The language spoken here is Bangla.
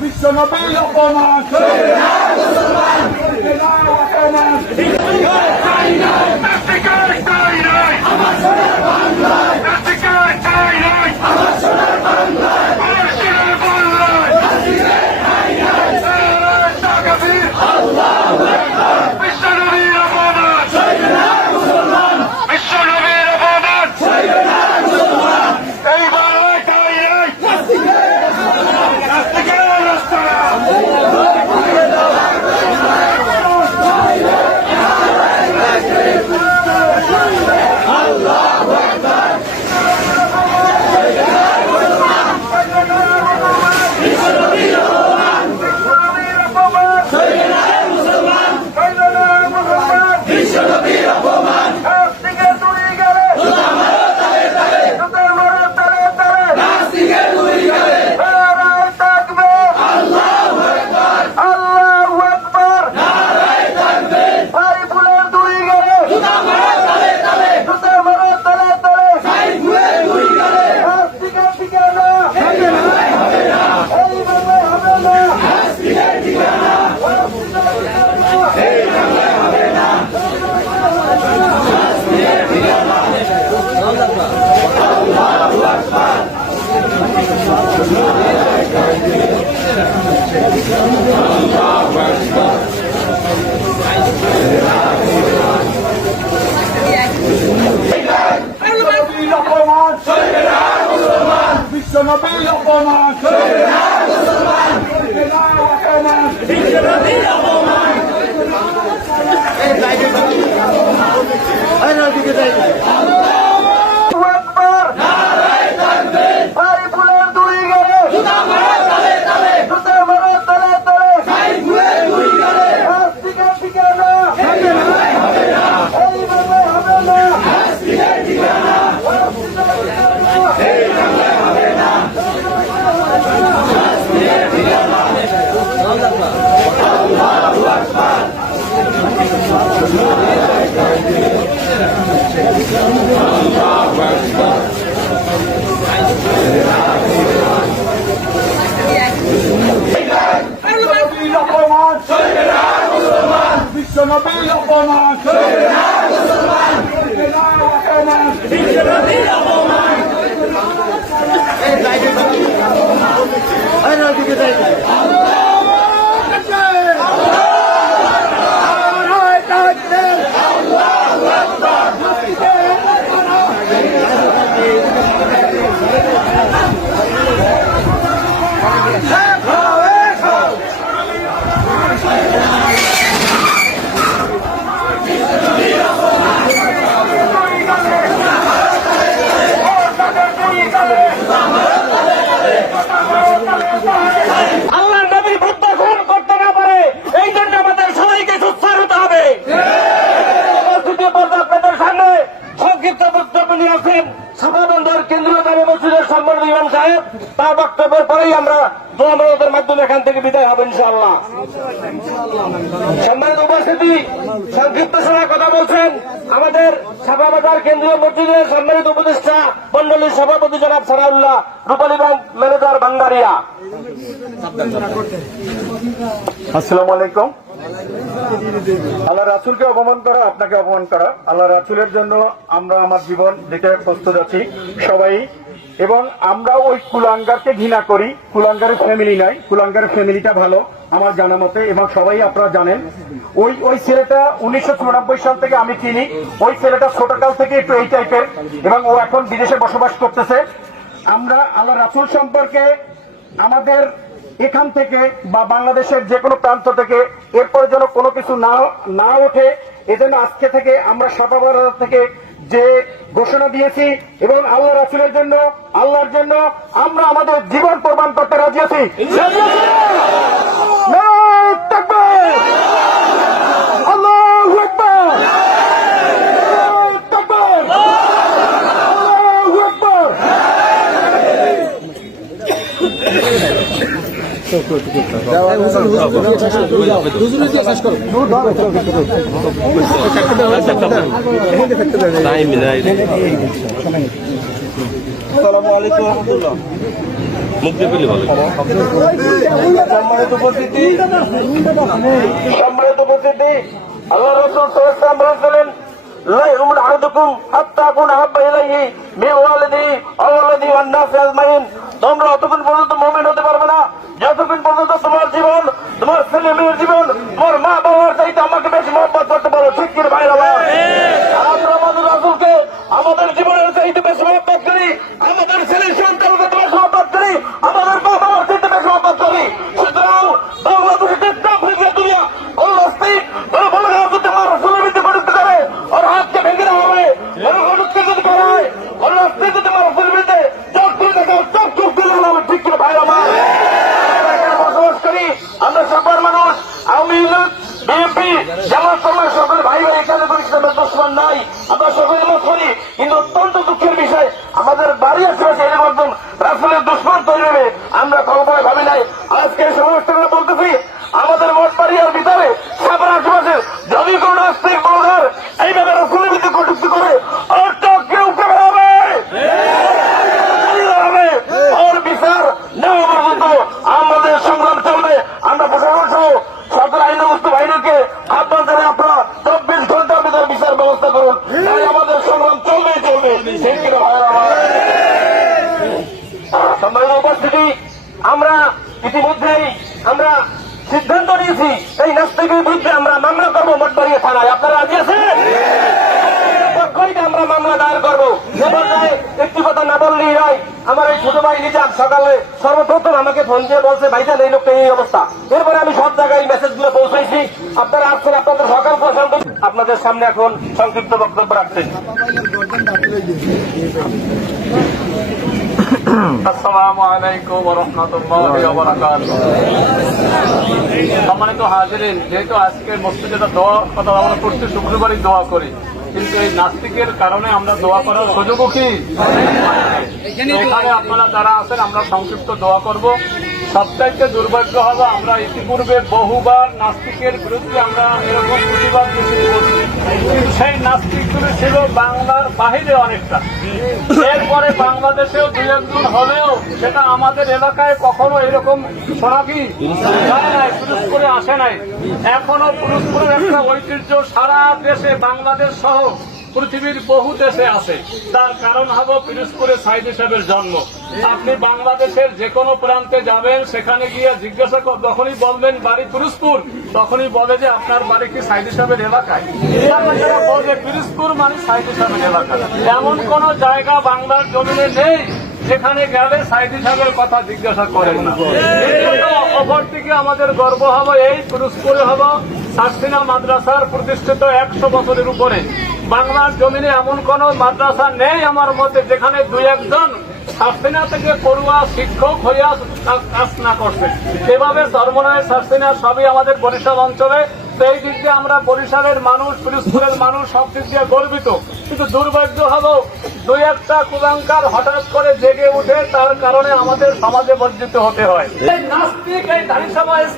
বিশ্বনবীর অপমান বিশ্বনবীর অপমান বিশ্বনবীর অপমান আল্লাহর নবীর বুদ্ধ গ্রহণ করতে না পারে, এই জন্য আমাদের সবাইকে সুস্থার হতে হবে। আপনাদের সামনে সংক্ষিপ্ত বক্তব্য নিয়ে আছেন সভাবন্ধর কেন্দ্রীয় জামে মসজিদের সম্মানিত ইমাম সাহেব। তার বক্তব্যের পরেই আমরা দোয়া মানতের মাধ্যমে এখান থেকে বিদায় হব ইনশাআল্লাহ। সম্মানিত উপস্থিতি, সংক্ষিপ্ত সময় কথা বলছেন আমাদের সাভাবাজার কেন্দ্রীয় মসজিদের সম্মানিত উপদেষ্টা মন্ডলীর সভাপতি জনাব সানাউল্লাহ, রূপালী ব্যাংক ম্যানেজার বাংলারিয়া। আসসালামু আলাইকুম। আল্লাহ রাসূলকে অপমান করা আপনাকে অপমান করা। আল্লাহ রাসূলের জন্য আমরা আমার জীবন দিতে প্রস্তুত আছি সবাই, এবং আমরা ওই কুলাঙ্গারকে ঘৃণা করি। কুলাঙ্গারের ফ্যামিলি নাই, কুলাঙ্গারের ফ্যামিলিটা ভালো আমার জানা মতে, এবং সবাই আপনারা জানেন। ওই ছেলেটা 1994 সাল থেকে আমি চিনি। ওই ছেলেটা ছোটকাল থেকে একটু এই টাইপের, এবং ও এখন বিদেশে বসবাস করতেছে। আমরা আল্লাহ রাসূল সম্পর্কে আমাদের এখান থেকে বা বাংলাদেশের যে কোনো প্রান্ত থেকে এরপরে যেন কোনো কিছু না ওঠে, এজন্য আজকে থেকে আমরা সাভাবাজার থেকে যে ঘোষণা দিয়েছি এবং আল্লাহ রাসূলের জন্য, আল্লাহর জন্য আমরা আমাদের জীবন প্রদান করতে রাজি আছি। আল্লাহু আকবার, আল্লাহু আকবার। আসসালামু আলাইকুম রহমতুল্লাহ। সম্মানিত উপস্থিতি, আল্লাহ রাসূল সাল্লাল্লাহু আলাইহি ওয়াসাল্লাম বলেছিলেন, লা ইয়াউমুন আহাদুকুম হাত্তা আকুনা হাব্বা ইলাইহি মিন ওয়ালিদিহি ওয়া ওয়ালাদিহি ওয়ান নাসি আজমাইন। তোমরা অতক্ষণ পর্যন্ত মুমিন হতে পারবে না যতক্ষণ পর্যন্ত তোমার জীবন, তোমার ছেলে মেয়ের জীবন, তোমার মা বাবার চাইতে আমাকে বেশি মহব্বত করতে পারো। ঠিক কি ভাই? আমরা আমাদের রাসূলকে আমাদের জীবনের চাইতে বেশি মহব্বত করি, আমাদের ছেলে সন্তানকে বেশি মহব্বত করি, আমাদের মা বাবার চাইতে বেশি মহব্বত করি। সুতরাং বাংলাদেশের দুনিয়া অস্তিক তোমার রাসূলের বিরুদ্ধে কটূক্তি করে ওর হাতকে ভেঙে দেওয়া হবে। ওর কটূক্তি যদি করা হয়, ওর অস্তিক তোমার রাসূলের বিরুদ্ধে চোখ তুলে দেখাও, চোখ তুলে দেওয়া হবে। ঠিক কি ভাই? আমার বসবাস করি আমরা সকল মানুষ, আওয়ামী লীগ, বিএনপি, জামাত, তোমার সকল ভাই ভাই এখানে কোনো ইসলামের দুশমন নাই, আমরা সকলে মত করি। কিন্তু অত্যন্ত দুঃখের বিষয়, আমাদের বাড়ি আশেপাশে এর মাধ্যম রাসূলের দুশমন তৈরি হবে আমরা কখনোই ভাবি নাই। আজকে সমস্ত বলতেছি, আমাদের মঠবাড়িয়ার ভিতরে সাপার আশেপাশে যদি কোন নাস্তিক বলদার এইভাবে রাসূলের বিরুদ্ধে কটূক্তি করে ওর চোখ কেউ কেবে হবে, ওর বিচার নেওয়া পর্যন্ত আমাদের সংগ্রাম চলবে। আমরা প্রশাসন সহ সকল আইনমুক্ত বাহিনীকে আহ্বান জানাই, আপনারা 24 ঘন্টার ভিতরে বিচার ব্যবস্থা করুন। আমাদের সংগ্রাম চলবেই চলবে। সম্মানিত উপস্থিতি, আমরা ইতিমধ্যেই আমরা সিদ্ধান্ত নিয়েছি এই নাস্তিকের বিরুদ্ধে আমরা মামলা করবো মঠবাড়িয়া থানায়। আপনারা রাজি আছেন? আমরা মামলা দায়ের করবো। একটি কথা না বললেই হয়, আমার এই ছোট ভাই নিজাম সকালে সর্বপ্রথম আমাকে ফোন দিয়ে বলছে, ভাইজান এই লোকটা এই অবস্থা। এরপরে আমি সব জায়গায় এই মেসেজ গুলো পৌঁছাইছি। আপনারা আসছেন, আপনাদের সকাল পর্যন্ত আপনাদের সামনে এখন সংক্ষিপ্ত বক্তব্য রাখছেন। আসসালামু আলাইকুম ওয়া রাহমাতুল্লাহি ওয়া বারাকাতুহু। সম্মানিত হাজিরিন, যেহেতু আজকের মসজিদে দোয়া কথা আমরা করছি, শুক্রবারই দোয়া করি, কিন্তু এই নাস্তিকের কারণে আমরা দোয়া করার সুযোগও কি এখানে আপনারা যারা আছেন, আমরা সংক্ষিপ্ত দোয়া করব। সবচাইতে দুর্ভাগ্য হবে, আমরা ইতিপূর্বে বহুবার নাস্তিকের বিরুদ্ধে আমরা এরকম প্রতিবাদ মিছিল করছি, কিন্তু সেই নাস্তিকগুলো ছিল বাংলার বাহিরে অনেকটা। এরপরে বাংলাদেশেও দুই একজন হলেও সেটা আমাদের এলাকায় কখনো এরকম শোনা কি যায় নাই, পিরোজপুরে আসে নাই। এখনো পিরোজপুরের একটা ঐতিহ্য সারা দেশে, বাংলাদেশ সহ পৃথিবীর বহু দেশে আছে। তার কারণ হলো পিরোজপুরে সাইদ সাহেবের জন্ম। আপনি বাংলাদেশের যে কোনো প্রান্তে যাবেন, সেখানে গিয়ে জিজ্ঞাসা যখনই বলবেন বাড়ি পিরোজপুর, তখনই বলে যে আপনার বাড়ি কি সাইদ সাহেবের এলাকায়? বলবে পিরোজপুর মানে সাইদ সাহেবের এলাকা। এমন কোন জায়গা বাংলার জমিনে নেই সেখানে গেলে সাইদি সাহেবের কথা জিজ্ঞাসা করেন না। অপর দিকে আমাদের গর্ব হবে, এই পিরোজপুরে হলো সার্সিনা মাদ্রাসার প্রতিষ্ঠিত 100 বছরের উপরে। বাংলার জমিনে এমন কোন মাদ্রাসা নেই আমার মতে যেখানে দুই একজন সার্সিনা থেকে পড়ুয়া শিক্ষক হইয়া কাজ না করছে। এভাবে ধর্মনয় সার্সিনা সবই আমাদের বরিশাল অঞ্চলে। সেই দিক দিয়ে আমরা বরিশালের মানুষ, পিরোজপুরের মানুষ সব দিক দিয়ে গর্বিত। কিন্তু দুর্ভাগ্য হলো দুই একটা কুলাঙ্কার হঠাৎ করে জেগে উঠে, তার কারণে আমাদের সমাজে বর্জিত হতে হয়। এই নাস্তিক, এই দাড়ি সমাজ